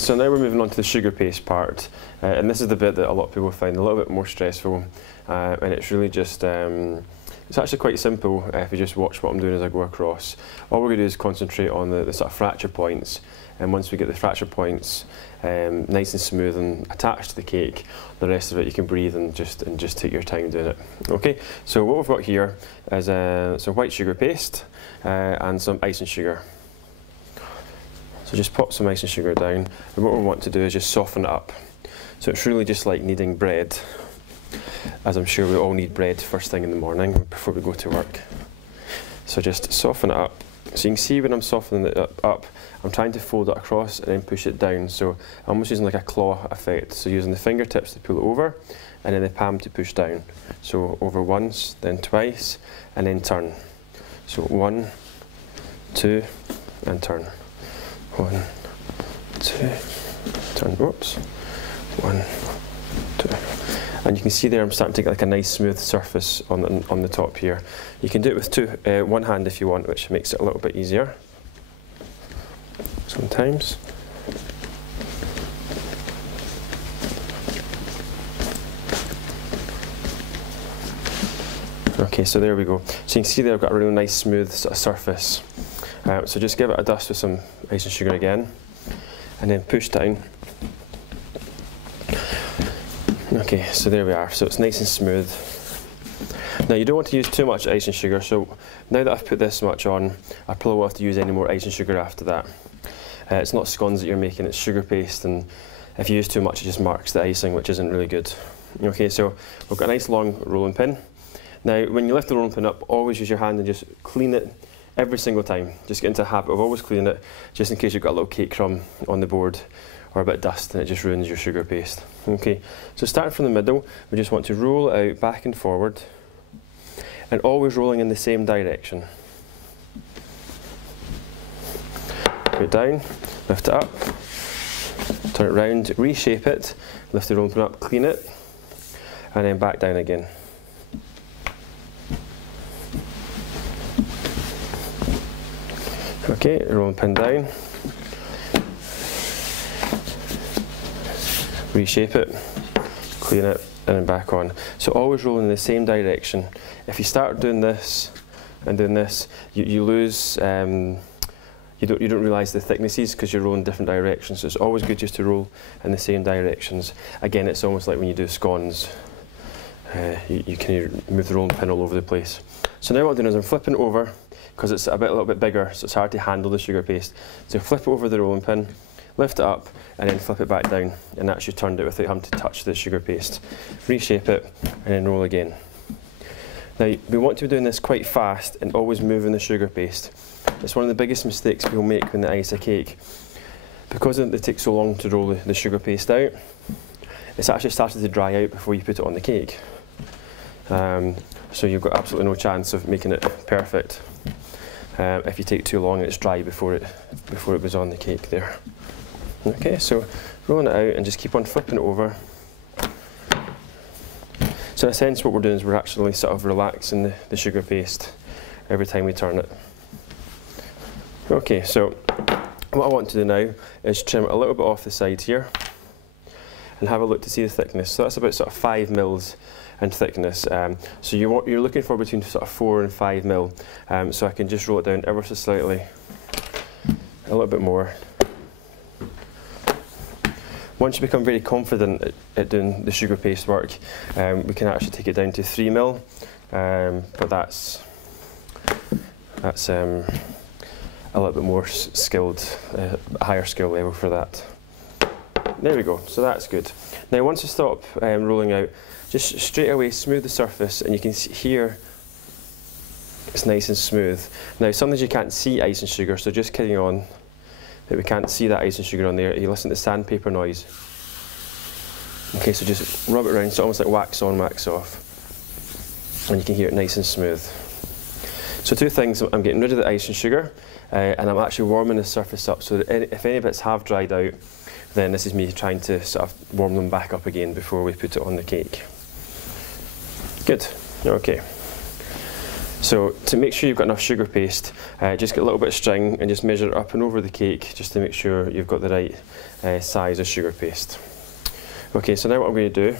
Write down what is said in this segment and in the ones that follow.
so now we're moving on to the sugar paste part, and this is the bit that a lot of people find a little bit more stressful, and it's really just, it's actually quite simple if you just watch what I'm doing as I go across. All we're going to do is concentrate on the sort of fracture points, and once we get the fracture points nice and smooth and attached to the cake, the rest of it you can breathe and just take your time doing it. Okay, so what we've got here is some white sugar paste and some icing sugar. So just pop some icing sugar down, and what we want to do is just soften it up. So it's really just like kneading bread, as I'm sure we all need bread first thing in the morning before we go to work. So just soften it up. So you can see when I'm softening it up, I'm trying to fold it across and then push it down. So I'm almost using like a claw effect. So using the fingertips to pull it over, and then the palm to push down. So over once, then twice, and then turn. So 1, 2, and turn. 1, 2, turn, whoops, 1, 2. And you can see there I'm starting to get like a nice smooth surface on the top here. You can do it with one hand if you want, which makes it a little bit easier sometimes. Okay, so there we go. So you can see there I've got a really nice smooth sort of surface. So just give it a dust with some icing sugar again, and then push down. Okay, so there we are. So it's nice and smooth. Now you don't want to use too much icing sugar, so now that I've put this much on, I probably won't have to use any more icing sugar after that. It's not scones that you're making, it's sugar paste, and if you use too much it just marks the icing, which isn't really good. Okay, so we've got a nice long rolling pin. Now when you lift the rolling pin up, always use your hand and just clean it every single time. Just get into a habit of always cleaning it, just in case you've got a little cake crumb on the board or a bit of dust and it just ruins your sugar paste. Okay, so starting from the middle, we just want to roll it out back and forward, and always rolling in the same direction. Put it down, lift it up, turn it round, reshape it, lift the rolling pin up, clean it, and then back down again. Okay, rolling pin down, reshape it, clean it, and then back on. So always rolling in the same direction. If you start doing this and doing this, you lose, you don't realise the thicknesses because you're rolling different directions. So it's always good just to roll in the same directions. Again, it's almost like when you do scones. You can move the rolling pin all over the place. So now what I'm doing is I'm flipping it over, because it's a little bit bigger, so it's hard to handle the sugar paste. So flip it over the rolling pin, lift it up, and then flip it back down, and that's you turned it without having to touch the sugar paste. Reshape it, and then roll again. Now we want to be doing this quite fast and always moving the sugar paste. It's one of the biggest mistakes people make when they ice a cake. Because it takes so long to roll the sugar paste out, it's actually started to dry out before you put it on the cake. So you've got absolutely no chance of making it perfect if you take too long and it's dry before it goes on the cake there. Okay, so rolling it out and just keep on flipping it over. So in a sense what we're doing is we're actually sort of relaxing the sugar paste every time we turn it. Okay, so what I want to do now is trim it a little bit off the side here and have a look to see the thickness. So that's about sort of 5 mils in thickness. So you're looking for between sort of 4 and 5 mil. So I can just roll it down ever so slightly, a little bit more. Once you become very confident at doing the sugar paste work, we can actually take it down to 3 mil, but that's a little bit more skilled, a higher skill level for that. There we go, so that's good. Now once you stop rolling out, just straight away smooth the surface, and you can hear it's nice and smooth. Now sometimes you can't see icing sugar, so just kidding on that we can't see that icing sugar on there. You listen to sandpaper noise. Okay, so just rub it around, so almost like wax on, wax off, and you can hear it nice and smooth. So two things: I'm getting rid of the icing sugar, and I'm actually warming the surface up, so that if any bits have dried out, then this is me trying to sort of warm them back up again before we put it on the cake. Good. Okay. So to make sure you've got enough sugar paste, just get a little bit of string and just measure it up and over the cake just to make sure you've got the right size of sugar paste. Okay, so now what I'm going to do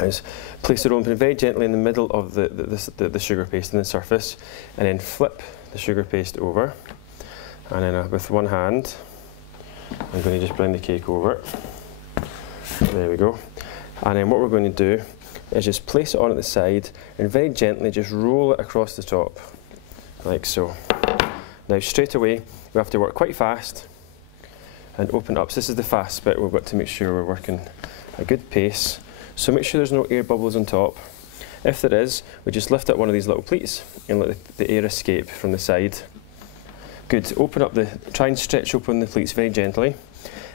is place the rolling pin very gently in the middle of the sugar paste on the surface, and then flip the sugar paste over, and then with one hand I'm going to just bring the cake over. There we go. And then what we're going to do is just place it on at the side and very gently just roll it across the top, like so. Now straight away we have to work quite fast and open up. So this is the fast bit. We've got to make sure we're working a good pace. So make sure there's no air bubbles on top. If there is, we just lift up one of these little pleats and let the air escape from the side. Good. Open up try and stretch open the pleats very gently.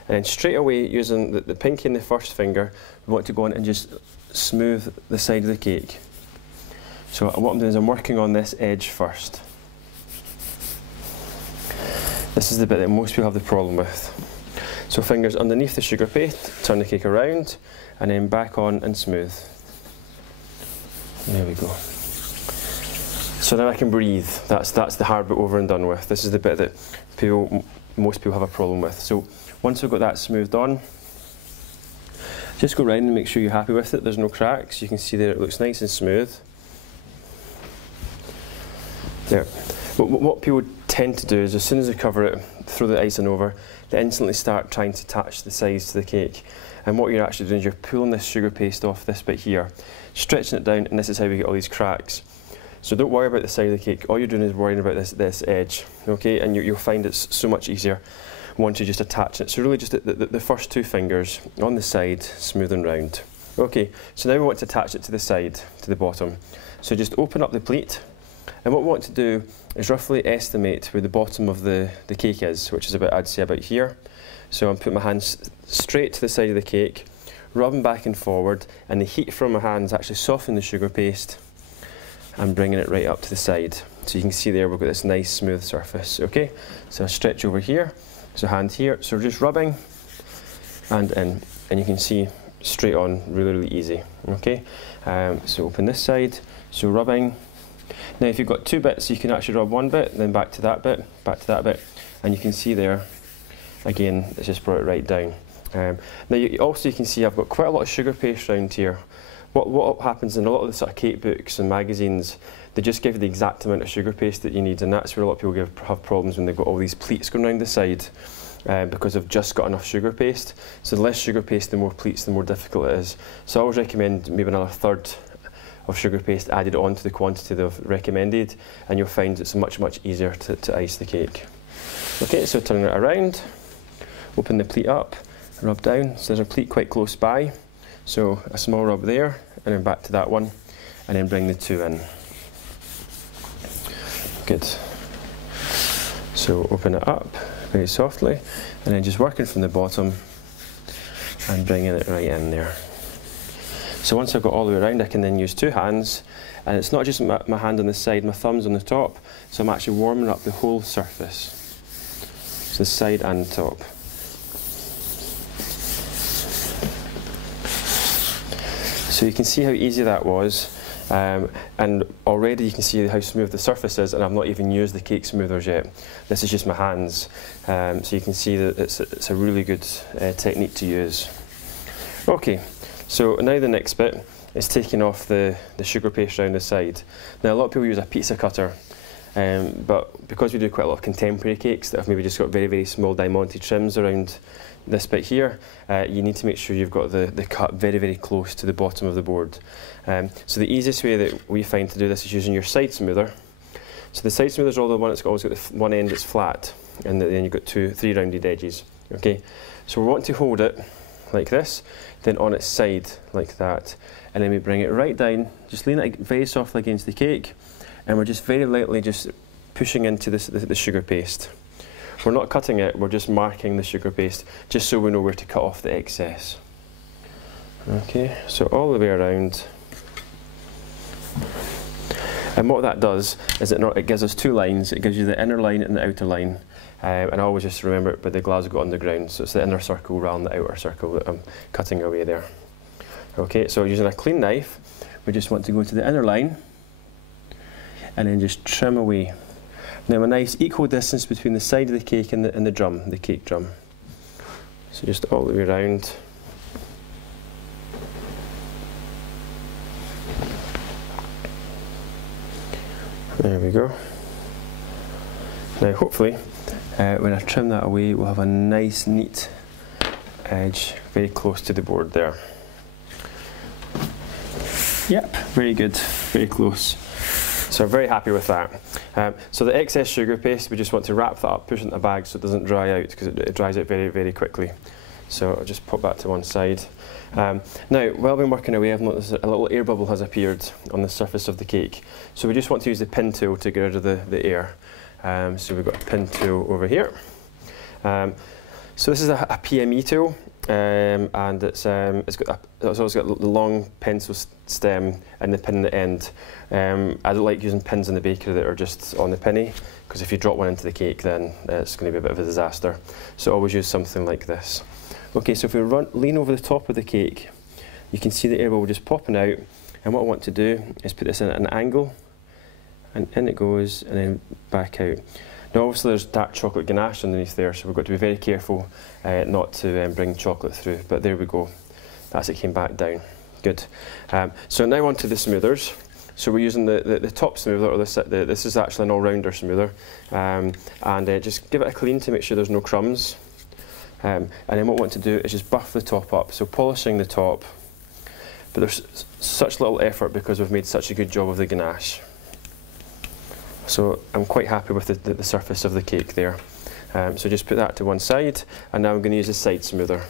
And then straight away, using the pinky and the first finger, we want to go on and just smooth the side of the cake. So what I'm doing is I'm working on this edge first. This is the bit that most people have the problem with. So fingers underneath the sugar paste, turn the cake around, and then back on and smooth. There we go. So now I can breathe. That's the hard bit over and done with. This is the bit that most people have a problem with. So once we've got that smoothed on, just go around and make sure you're happy with it. There's no cracks. You can see there it looks nice and smooth. There. But what people tend to do is as soon as they cover it, throw the icing over, they instantly start trying to attach the sides to the cake. And what you're actually doing is you're pulling this sugar paste off this bit here, stretching it down, and this is how we get all these cracks. So don't worry about the side of the cake. All you're doing is worrying about this edge, okay? And you'll find it's so much easier once you just attach it. So really just the first two fingers on the side, smoothing round. Okay, so now we want to attach it to the side, to the bottom. So just open up the pleat, and what we want to do is roughly estimate where the bottom of the cake is, which is about, I'd say about here. So I'm putting my hands straight to the side of the cake, rubbing back and forward, and the heat from my hands actually soften the sugar paste and bringing it right up to the side. So you can see there we've got this nice smooth surface, okay? So I stretch over here, so hand here, so we're just rubbing and in, and you can see straight on, really, really easy, okay? So open this side, so rubbing. Now if you've got two bits, you can actually rub one bit, then back to that bit, and you can see there, again, it's just brought it right down. Now you can see I've got quite a lot of sugar paste around here. What happens in a lot of the sort of cake books and magazines, they just give you the exact amount of sugar paste that you need, and that's where a lot of people have problems when they've got all these pleats going around the side because they've just got enough sugar paste. So the less sugar paste, the more pleats, the more difficult it is. So I always recommend maybe another third of sugar paste added on to the quantity they've recommended, and you'll find it's much, much easier to ice the cake. Okay, so turn it around, open the pleat up, rub down. So there's a pleat quite close by. So a small rub there, and then back to that one, and then bring the two in. Good. So open it up very softly, and then just working from the bottom and bringing it right in there. So once I've got all the way around, I can then use two hands, and it's not just my hand on the side, my thumb's on the top, so I'm actually warming up the whole surface, so the side and top. So you can see how easy that was, and already you can see how smooth the surface is, and I've not even used the cake smoothers yet. This is just my hands, so you can see that it's a really good technique to use. Okay, so now the next bit is taking off the sugar paste around the side. Now a lot of people use a pizza cutter, but because we do quite a lot of contemporary cakes that have maybe just got very, very small diamante trims around this bit here, you need to make sure you've got the cut very, very close to the bottom of the board. So the easiest way that we find to do this is using your side smoother. So the side smoother is all the one that's always got the one end that's flat, and then you've got three rounded edges. Okay, so we want to hold it like this, then on its side like that, and then we bring it right down, just lean it very softly against the cake, and we're just very lightly just pushing into the sugar paste. We're not cutting it, we're just marking the sugar paste, just so we know where to cut off the excess. Okay, so all the way around. And what that does is it gives us two lines. It gives you the inner line and the outer line. And I always just remember it by the Glasgow Underground, so it's the inner circle rather than the outer circle that I'm cutting away there. Okay, so using a clean knife, we just want to go to the inner line, and then just trim away. Now a nice equal distance between the side of the cake and the drum, the cake drum. So just all the way around. There we go. Now hopefully, when I trim that away, we'll have a nice neat edge very close to the board there. Yep, very good, very close. So I'm very happy with that. So the excess sugar paste, we just want to wrap that up, push it in a bag so it doesn't dry out, because it dries out very, very quickly. So I'll just pop that to one side. Now, while I've been working away, I've noticed that a little air bubble has appeared on the surface of the cake. So we just want to use the pin tool to get rid of the air. So we've got a pin tool over here. So this is a PME tool. And it's also got the long pencil stem and the pin at the end. I don't like using pins in the bakery that are just on the pinny, because if you drop one into the cake, then it's going to be a bit of a disaster. So always use something like this. Okay, so if we lean over the top of the cake, you can see the air bubble just popping out. And what I want to do is put this in at an angle, and in it goes, and then back out. Now obviously there's dark chocolate ganache underneath there, so we've got to be very careful not to bring chocolate through, but there we go. That's it, came back down. Good. So now on to the smoothers. So we're using the top smoother, or this is actually an all-rounder smoother, and just give it a clean to make sure there's no crumbs. And then what we want to do is just buff the top up, so polishing the top, but there's such little effort because we've made such a good job of the ganache. So I'm quite happy with the surface of the cake there. So just put that to one side, and now I'm going to use a side smoother.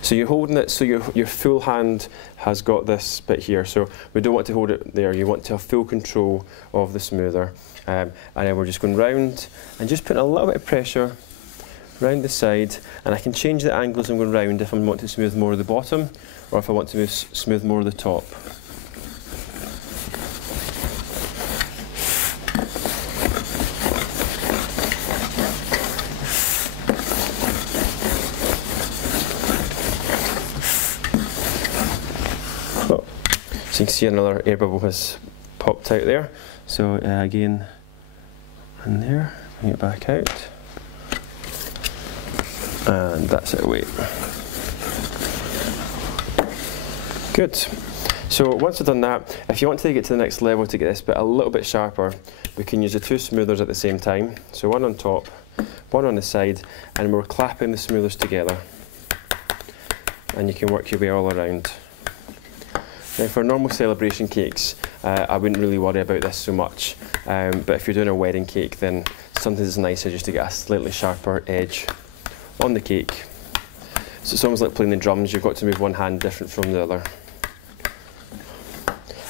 So you're holding it so your full hand has got this bit here, so we don't want to hold it there, you want to have full control of the smoother. And then we're just going round and just putting a little bit of pressure round the side, and I can change the angles I'm going round if I want to smooth more of the bottom, or if I want to smooth more of the top. So you can see another air bubble has popped out there. So again, in there, bring it back out, and that's it away. Good. So once we've done that, if you want to take it to the next level to get this bit a little bit sharper, we can use the two smoothers at the same time. So one on top, one on the side, and we're clapping the smoothers together. And you can work your way all around. Now for normal celebration cakes, I wouldn't really worry about this so much, but if you're doing a wedding cake, then sometimes it's nicer just to get a slightly sharper edge on the cake. So it's almost like playing the drums, you've got to move one hand different from the other.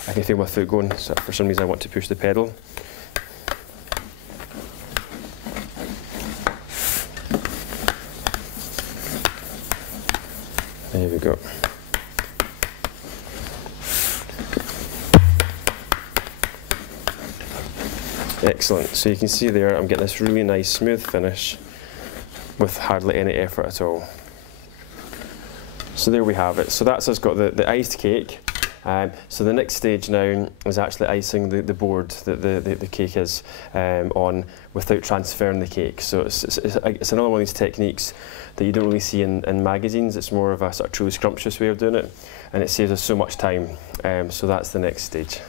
I can feel my foot going, so for some reason I want to push the pedal. There we go. Excellent, so you can see there I'm getting this really nice smooth finish with hardly any effort at all. So there we have it. So that's us got the iced cake. So the next stage now is actually icing the board that the cake is on without transferring the cake. So it's another one of these techniques that you don't really see in magazines. It's more of a sort of truly scrumptious way of doing it, and it saves us so much time. So that's the next stage.